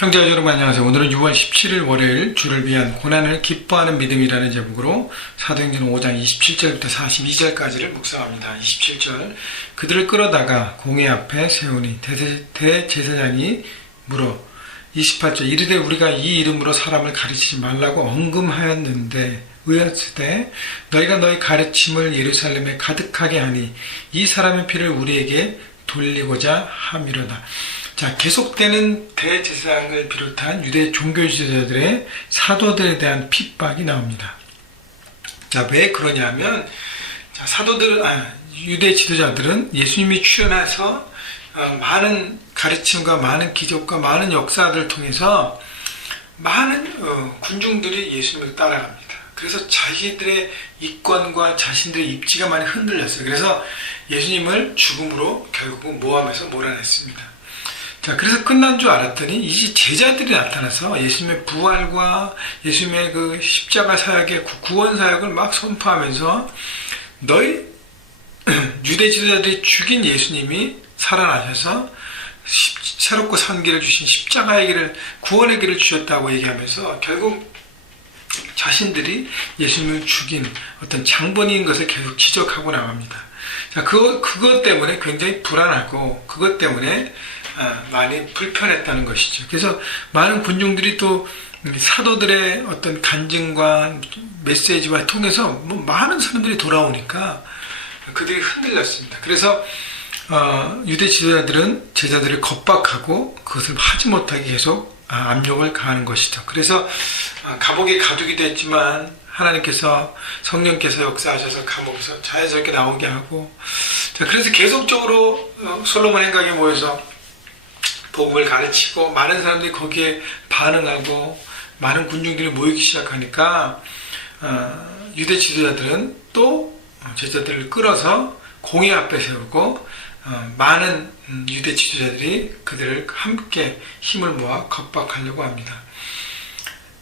형제자 여러분 안녕하세요. 오늘은 6월 17일 월요일 주를 위한 고난을 기뻐하는 믿음이라는 제목으로 사도행전 5장 27절부터 42절까지를 묵상합니다. 27절 그들을 끌어다가 공회 앞에 세우니 대제사장이 물어 28절 이르되 우리가 이 이름으로 사람을 가르치지 말라고 언금하였는데 의하시되 너희가 너희 가르침을 예루살렘에 가득하게 하니 이 사람의 피를 우리에게 돌리고자 함이로다. 자, 계속되는 대제사장을 비롯한 유대 종교 지도자들의 사도들에 대한 핍박이 나옵니다. 자, 왜 그러냐면, 자, 유대 지도자들은 예수님이 출현해서 많은 가르침과 많은 기적과 많은 역사들을 통해서 많은 군중들이 예수님을 따라갑니다. 그래서 자기들의 이권과 자신들의 입지가 많이 흔들렸어요. 그래서 예수님을 죽음으로 결국은 모함에서 몰아냈습니다. 자, 그래서 끝난 줄 알았더니 이제 제자들이 나타나서 예수님의 부활과 예수님의 그 십자가 사역의 구원 사역을 막 선포하면서 너희 유대 지도자들이 죽인 예수님이 살아나셔서 새롭고 산 길을 주신 십자가의 길을 구원의 길을 주셨다고 얘기하면서 결국 자신들이 예수님을 죽인 어떤 장본인인 것을 계속 지적하고 나갑니다. 자, 그것 때문에 굉장히 불안하고 그것 때문에 많이 불편했다는 것이죠. 그래서 많은 군중들이 또 사도들의 어떤 간증과 메시지와 통해서 많은 사람들이 돌아오니까 그들이 흔들렸습니다. 그래서 유대 지도자들은 제자들을 겁박하고 그것을 하지 못하게 계속 압력을 가하는 것이죠. 그래서 감옥에 가두기도 했지만 하나님께서 성령께서 역사하셔서 감옥에서 자연스럽게 나오게 하고, 자, 그래서 계속적으로 솔로몬 행각에 모여서 복음을 가르치고 많은 사람들이 거기에 반응하고 많은 군중들이 모이기 시작하니까 유대 지도자들은 또 제자들을 끌어서 공회 앞에 세우고 많은 유대 지도자들이 그들을 함께 힘을 모아 겁박하려고 합니다.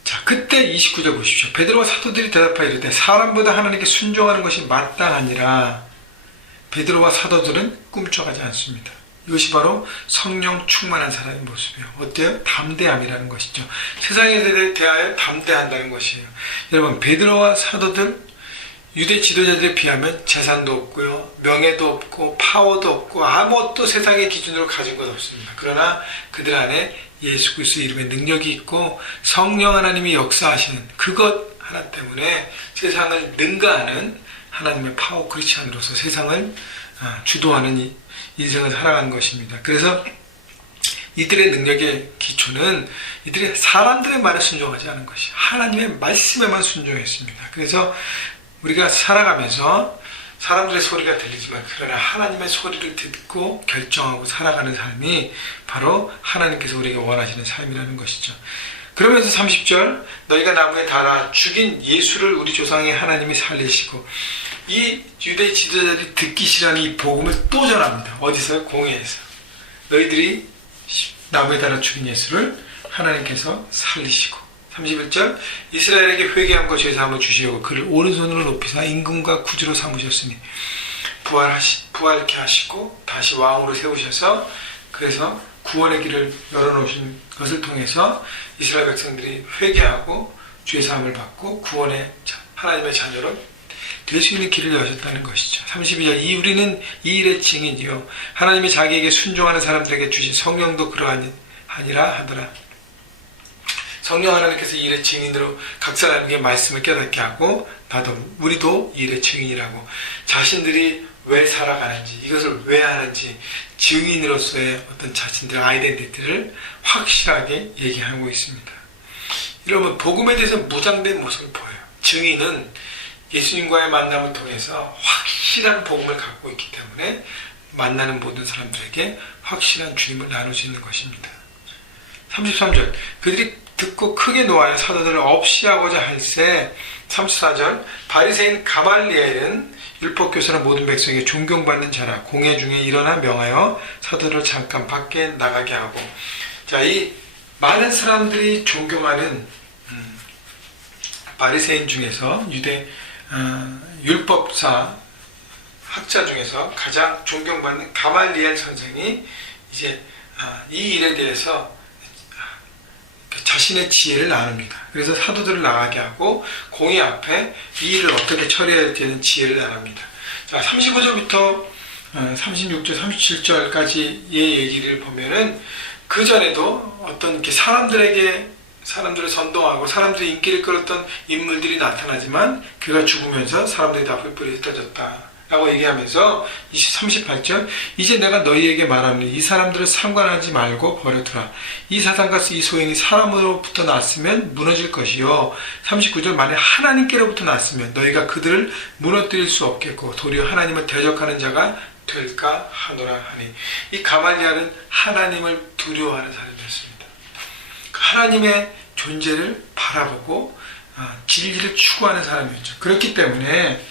자, 그때 29절 보십시오. 베드로와 사도들이 대답하여 이르되 사람보다 하나님께 순종하는 것이 마땅하니라. 베드로와 사도들은 꿈쩍하지 않습니다. 이것이 바로 성령 충만한 사람의 모습이에요. 어때요? 담대함이라는 것이죠. 세상에 대하여 담대한다는 것이에요. 여러분, 베드로와 사도들, 유대 지도자들에 비하면 재산도 없고요, 명예도 없고 파워도 없고 아무것도 세상의 기준으로 가진 것 없습니다. 그러나 그들 안에 예수 그리스도의 이름의 능력이 있고 성령 하나님이 역사하시는 그것 하나 때문에 세상을 능가하는 하나님의 파워 크리스찬으로서 세상을 주도하는 인생을 살아가는 것입니다. 그래서 이들의 능력의 기초는 이들이 사람들의 말에 순종하지 않은 것이 하나님의 말씀에만 순종했습니다. 그래서 우리가 살아가면서 사람들의 소리가 들리지만 그러나 하나님의 소리를 듣고 결정하고 살아가는 삶이 바로 하나님께서 우리에게 원하시는 삶이라는 것이죠. 그러면서 30절 너희가 나무에 달아 죽인 예수를 우리 조상의 하나님이 살리시고, 이 유대 지도자들이 듣기 싫어하는 이 복음을 또 전합니다. 어디서요? 공회에서. 너희들이 나무에 달아 죽인 예수를 하나님께서 살리시고, 31절 이스라엘에게 회개함과 죄사함을 주시려고 그를 오른손으로 높이사 임금과 구주로 삼으셨으니 부활케 하시고 다시 왕으로 세우셔서 그래서 구원의 길을 열어놓으신 것을 통해서 이스라엘 백성들이 회개하고 죄사함을 받고 구원의 하나님의 자녀로 될 수 있는 길을 여셨다는 것이죠. 32절 우리는 이 일의 증인이요 하나님이 자기에게 순종하는 사람들에게 주신 성령도 그러하니라 하더라. 성령 하나님께서 이 일의 증인으로 각 사람에게 말씀을 깨닫게 하고 우리도 이 일의 증인이라고 자신들이 왜 살아가는지 이것을 왜 하는지 증인으로서의 어떤 자신들의 아이덴티티를 확실하게 얘기하고 있습니다. 여러분, 복음에 대해서 무장된 모습을 보여요. 증인은 예수님과의 만남을 통해서 확실한 복음을 갖고 있기 때문에 만나는 모든 사람들에게 확실한 주님을 나눌 수 있는 것입니다. 33절 그들이 듣고 크게 노하여 사도들을 없이하고자 할세. 34절 바리새인 가말리엘은 율법교사는 모든 백성에게 존경받는 자라 공회 중에 일어나 명하여 사도를 잠깐 밖에 나가게 하고, 자, 이 많은 사람들이 존경하는 바리새인 중에서 유대 율법사 학자 중에서 가장 존경받는 가말리엘 선생이 이제 이 일에 대해서 자신의 지혜를 나눕니다. 그래서 사도들을 나가게 하고 공의 앞에 이 일을 어떻게 처리해야 되는 지혜를 나눕니다. 자, 35절부터 36절, 37절까지의 얘기를 보면은 그 전에도 어떤 이렇게 사람들을 선동하고 사람들의 인기를 끌었던 인물들이 나타나지만 그가 죽으면서 사람들이 다 뿔뿔이 흩어졌다 라고 얘기하면서 38절 이제 내가 너희에게 말하노니 이 사람들을 상관하지 말고 버려두라. 이 사단과 이 소행이 사람으로부터 났으면 무너질 것이요 39절 만약 하나님께로부터 났으면 너희가 그들을 무너뜨릴 수 없겠고 도리어 하나님을 대적하는 자가 될까 하노라 하니. 이 가말리엘은 하나님을 두려워하는 사람이었습니다. 하나님의 존재를 바라보고 진리를 추구하는 사람이었죠. 그렇기 때문에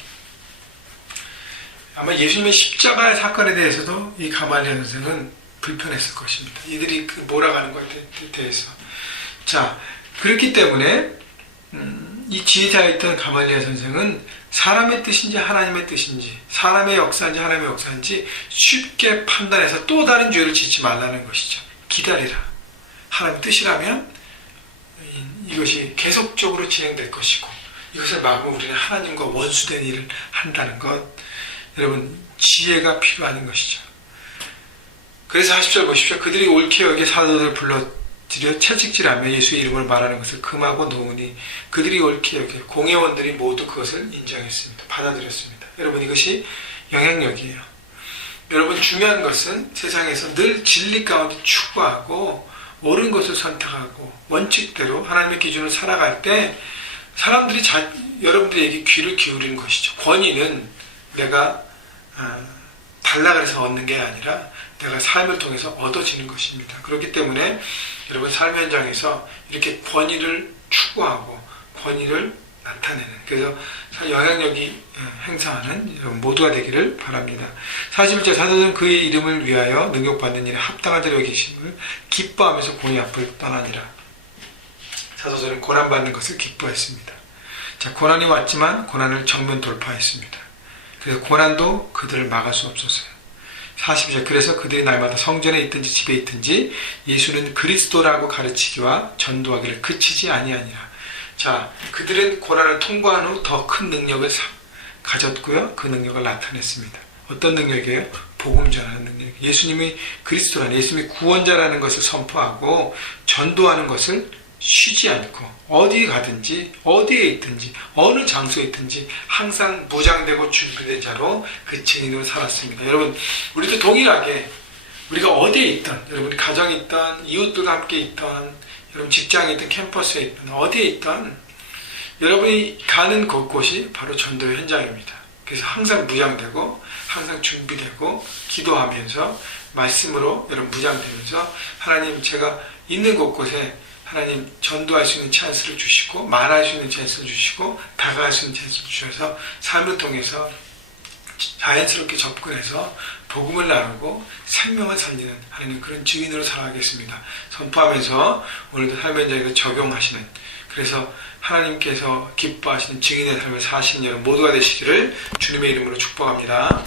아마 예수님의 십자가의 사건에 대해서도 이 가말리엘 선생은 불편했을 것입니다. 이들이 몰아가는 것에 대해서. 자, 그렇기 때문에 이 지혜자였던 가말리엘 선생은 사람의 뜻인지 하나님의 뜻인지 사람의 역사인지 하나님의 역사인지 쉽게 판단해서 또 다른 죄를 짓지 말라는 것이죠. 기다리라. 하나님의 뜻이라면 이것이 계속적으로 진행될 것이고 이것을 막으면 우리는 하나님과 원수된 일을 한다는 것. 여러분 지혜가 필요한 것이죠. 그래서 40절 보십시오. 그들이 옳게 여기에 사도들을 불러들여 채찍질하며 예수의 이름을 말하는 것을 금하고 놓으니 그들이 옳게 여기에 공회원들이 모두 그것을 인정했습니다. 받아들였습니다. 여러분 이것이 영향력이에요. 여러분 중요한 것은 세상에서 늘 진리 가운데 추구하고 옳은 것을 선택하고 원칙대로 하나님의 기준을 살아갈 때 사람들이 여러분들에게 귀를 기울이는 것이죠. 권위는 내가 달라 그래서 얻는 게 아니라 내가 삶을 통해서 얻어지는 것입니다. 그렇기 때문에 여러분 삶 현장에서 이렇게 권위를 추구하고 권위를 나타내는 그래서 영향력이 행사하는 여러분 모두가 되기를 바랍니다. 41절 사도들은 그의 이름을 위하여 능욕받는 일에 합당한 자로 여기심을 기뻐하면서 공의 앞을 떠나니라. 사도들은 고난받는 것을 기뻐했습니다. 자, 고난이 왔지만 고난을 정면 돌파했습니다. 그래서 고난도 그들을 막을 수 없었어요. 42절 그래서 그들이 날마다 성전에 있든지 집에 있든지 예수는 그리스도라고 가르치기와 전도하기를 그치지 아니하니라. 자, 그들은 고난을 통과한 후 더 큰 능력을 가졌고요. 그 능력을 나타냈습니다. 어떤 능력이에요? 복음 전하는 능력. 예수님이 그리스도라는 예수님이 구원자라는 것을 선포하고 전도하는 것을 쉬지 않고 어디 가든지 어디에 있든지 어느 장소에 있든지 항상 무장되고 준비된 자로 그 증인으로 살았습니다. 여러분 우리도 동일하게 우리가 어디에 있든 여러분 가정에 있든 이웃들과 함께 있든 여러분 직장에 있든 캠퍼스에 있든 어디에 있든 여러분이 가는 곳곳이 바로 전도의 현장입니다. 그래서 항상 무장되고 항상 준비되고 기도하면서 말씀으로 여러분 무장되면서 하나님 제가 있는 곳곳에 하나님 전도할 수 있는 찬스를 주시고 말할 수 있는 찬스를 주시고 다가갈 수 있는 찬스를 주셔서 삶을 통해서 자연스럽게 접근해서 복음을 나누고 생명을 살리는 하나님 그런 증인으로 살아가겠습니다. 선포하면서 오늘도 삶의 현장에서 적용하시는 그래서 하나님께서 기뻐하시는 증인의 삶을 사시는 여러분 모두가 되시기를 주님의 이름으로 축복합니다.